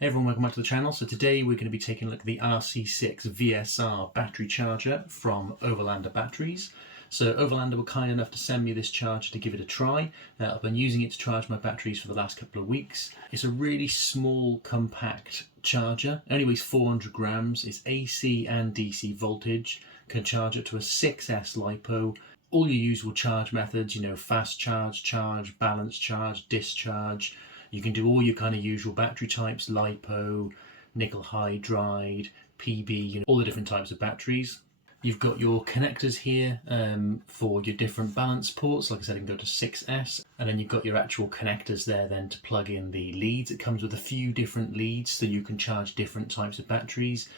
Hey everyone, welcome back to the channel. So today we're going to be taking a look at the RC6-VSR battery charger from Overlander Batteries. So Overlander were kind enough to send me this charger to give it a try. I've been using it to charge my batteries for the last couple of weeks. It's a really small, compact charger. It only weighs 400 grams. It's AC and DC voltage. Can charge up to a 6S lipo. All your usual charge methods, fast charge, balance charge, discharge. You can do all your kind of usual battery types, lipo, nickel hydride, PB, all the different types of batteries. You've got your connectors here for your different balance ports. Like I said, it can go to 6S. And then you've got your actual connectors there then to plug in the leads. It comes with a few different leads so you can charge different types of batteries.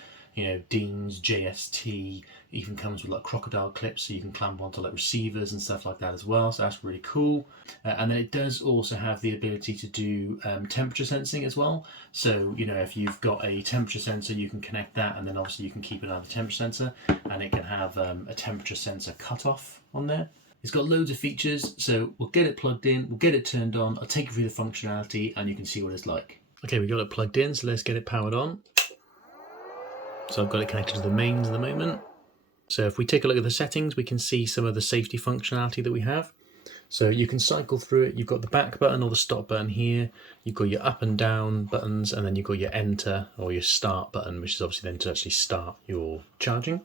Deans, JST, even comes with like crocodile clips so you can clamp onto like receivers and stuff like that as well, so that's really cool. And then it does also have the ability to do temperature sensing as well. So if you've got a temperature sensor, you can connect that, and then obviously you can keep another temperature sensor, and it can have a temperature sensor cutoff on there. It's got loads of features, so we'll get it plugged in, we'll get it turned on, I'll take you through the functionality and you can see what it's like. Okay, we got it plugged in, so let's get it powered on. So I've got it connected to the mains at the moment. So if we take a look at the settings, we can see some of the safety functionality that we have. So you can cycle through it. You've got the back button or the stop button here. You've got your up and down buttons, and then you've got your enter or your start button, which is obviously then to actually start your charging.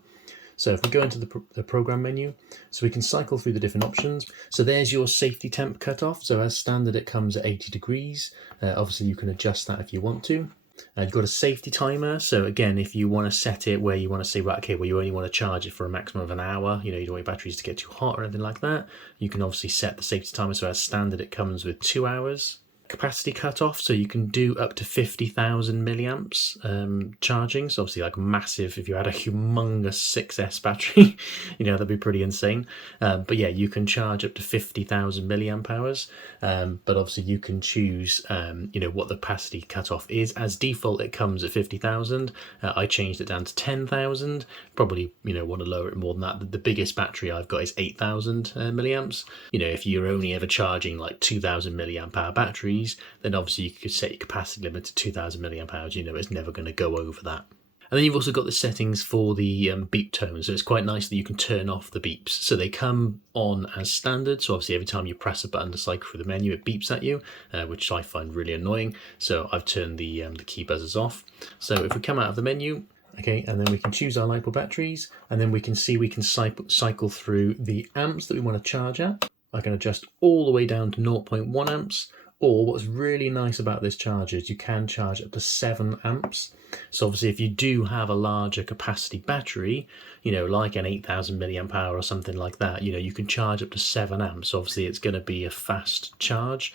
So if we go into the program menu, so we can cycle through the different options. So there's your safety temp cutoff. So as standard, it comes at 80 degrees. Obviously you can adjust that if you want to. You've got a safety timer, so again, if you want to set it where you want to say, right, okay, well, you only want to charge it for a maximum of an hour, you don't want your batteries to get too hot or anything like that, you can obviously set the safety timer. So as standard, it comes with 2 hours. Capacity cutoff, so you can do up to 50,000 milliamps charging. So obviously like massive, if you had a humongous 6S battery, that'd be pretty insane. But yeah, you can charge up to 50,000 milliamp hours. But obviously you can choose, what the capacity cutoff is. As default, it comes at 50,000. I changed it down to 10,000. Probably, want to lower it more than that. The biggest battery I've got is 8,000 milliamps. If you're only ever charging like 2,000 milliamp hour batteries, then obviously you could set your capacity limit to 2,000 milliamp hours. It's never going to go over that. And then you've also got the settings for the beep tone. So it's quite nice that you can turn off the beeps. So they come on as standard. So obviously every time you press a button to cycle through the menu, it beeps at you, which I find really annoying. So I've turned the key buzzers off. So if we come out of the menu, okay, and then we can choose our lipo batteries, and then we can see we can cycle through the amps that we want to charge at. I can adjust all the way down to 0.1 amps. Or what's really nice about this charger is you can charge up to 7 amps. So obviously if you do have a larger capacity battery, like an 8,000 milliamp hour or something like that, you can charge up to 7 amps. Obviously it's going to be a fast charge.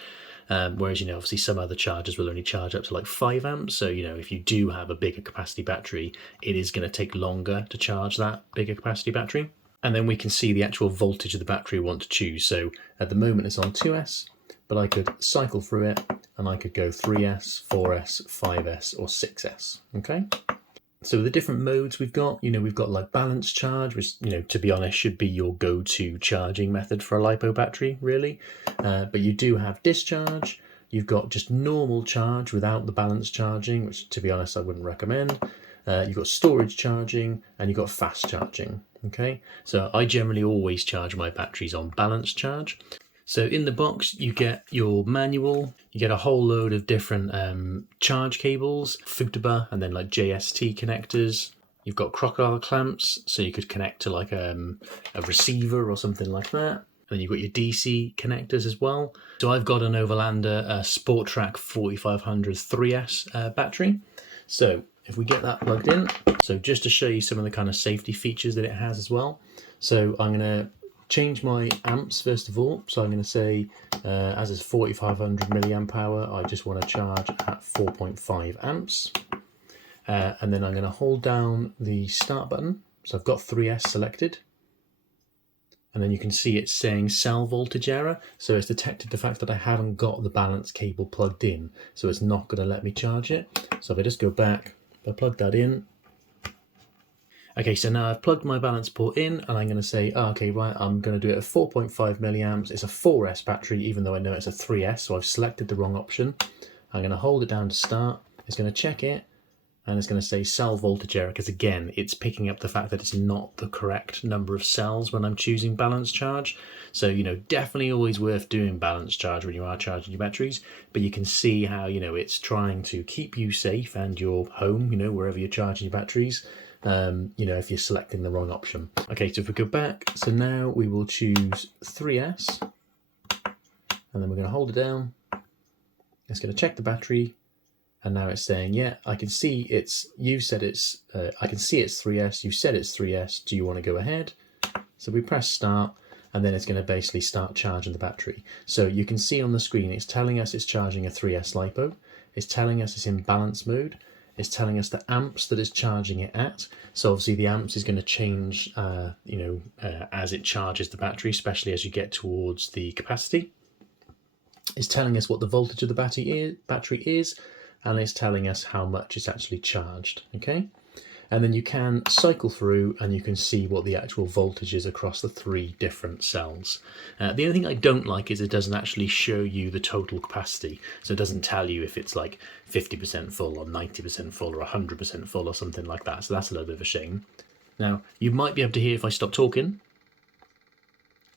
Whereas, obviously some other chargers will only charge up to like 5 amps. So, if you do have a bigger capacity battery, it is going to take longer to charge that bigger capacity battery. And then we can see the actual voltage of the battery we want to choose. So at the moment it's on 2S. But I could cycle through it and I could go 3S, 4S, 5S or 6S, okay? So the different modes we've got, we've got like balance charge, which, to be honest, should be your go-to charging method for a lipo battery, really. But you do have discharge, you've got just normal charge without the balance charging, which to be honest, I wouldn't recommend. You've got storage charging and you've got fast charging, okay? So I generally always charge my batteries on balance charge. So in the box, you get your manual, you get a whole load of different charge cables, Futaba, and then like JST connectors. You've got crocodile clamps, so you could connect to like a receiver or something like that. And then you've got your DC connectors as well. So I've got an Overlander SportTrack 4500 3S battery. So if we get that plugged in, so just to show you some of the kind of safety features that it has as well. So I'm going to change my amps first of all. So I'm going to say, as is 4500 milliamp hour, I just want to charge at 4.5 amps. And then I'm going to hold down the start button. So I've got 3S selected. And then you can see it's saying cell voltage error. So it's detected the fact that I haven't got the balance cable plugged in. So it's not going to let me charge it. So if I just go back, I plug that in. Okay, so now I've plugged my balance port in and I'm going to say, okay, right, I'm going to do it at 4.5 milliamps. It's a 4S battery, even though I know it's a 3S, so I've selected the wrong option. I'm going to hold it down to start. It's going to check it, and it's going to say cell voltage error, because again, it's picking up the fact that it's not the correct number of cells when I'm choosing balance charge. So, you know, definitely always worth doing balance charge when you are charging your batteries, but you can see how, you know, it's trying to keep you safe and your home, you know, wherever you're charging your batteries, you know, if you're selecting the wrong option. Okay, so if we go back, so now we will choose 3S, and then we're going to hold it down. It's going to check the battery. And now it's saying, yeah, I can see it's, you said it's, I can see it's 3S, you said it's 3S, do you want to go ahead? So we press start, and then it's going to basically start charging the battery. So you can see on the screen, it's telling us it's charging a 3S LiPo, it's telling us it's in balance mode, it's telling us the amps that it's charging it at. So obviously the amps is going to change, you know, as it charges the battery, especially as you get towards the capacity. It's telling us what the voltage of the battery is, and it's telling us how much it's actually charged, okay? And then you can cycle through and you can see what the actual voltage is across the 3 different cells. The only thing I don't like is it doesn't actually show you the total capacity. So it doesn't tell you if it's like 50% full or 90% full or 100% full or something like that. So that's a little bit of a shame. Now, you might be able to hear if I stop talking.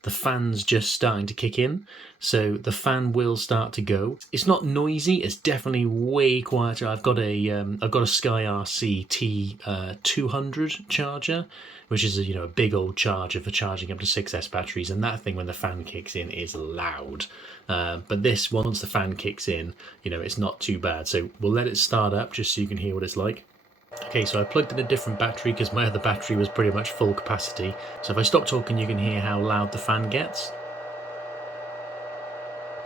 The fan's just starting to kick in, so the fan will start to go. It's not noisy, it's definitely way quieter. I've got a Sky RC T200 charger, which is a big old charger for charging up to 6S batteries, and that thing when the fan kicks in is loud. But this, once the fan kicks in, it's not too bad. So we'll let it start up just so you can hear what it's like. Okay, so I plugged in a different battery because my other battery was pretty much full capacity. So if I stop talking, you can hear how loud the fan gets.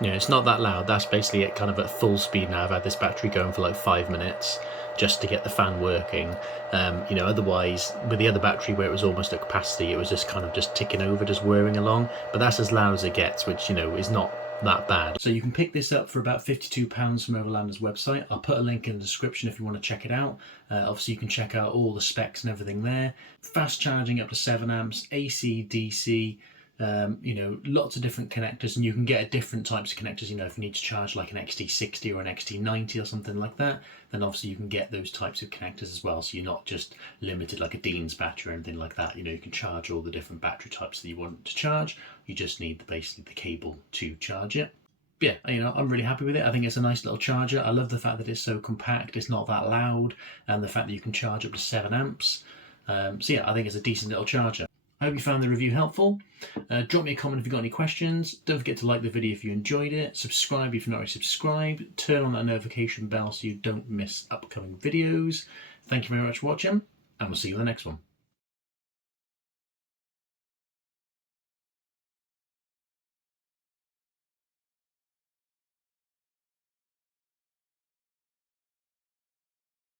It's not that loud. That's basically it, kind of at full speed now. I've had this battery going for like 5 minutes just to get the fan working. Otherwise, with the other battery where it was almost at capacity, it was just kind of just ticking over, just whirring along. But that's as loud as it gets, which, is not that bad. So you can pick this up for about £52 from Overlander's website. I'll put a link in the description if you want to check it out. Obviously you can check out all the specs and everything there. Fast charging up to 7 amps, AC, DC, lots of different connectors, and you can get different types of connectors. If you need to charge like an XT60 or an XT90 or something like that, then obviously you can get those types of connectors as well, so you're not just limited like a Dean's battery or anything like that. You can charge all the different battery types that you want to charge. You just need basically the cable to charge it. But yeah, I'm really happy with it. I think it's a nice little charger. I love the fact that it's so compact, it's not that loud, and the fact that you can charge up to 7 amps. So yeah, I think it's a decent little charger. I hope you found the review helpful. Drop me a comment if you've got any questions. Don't forget to like the video if you enjoyed it. Subscribe if you're not already subscribed. Turn on that notification bell so you don't miss upcoming videos. Thank you very much for watching, and we'll see you in the next one.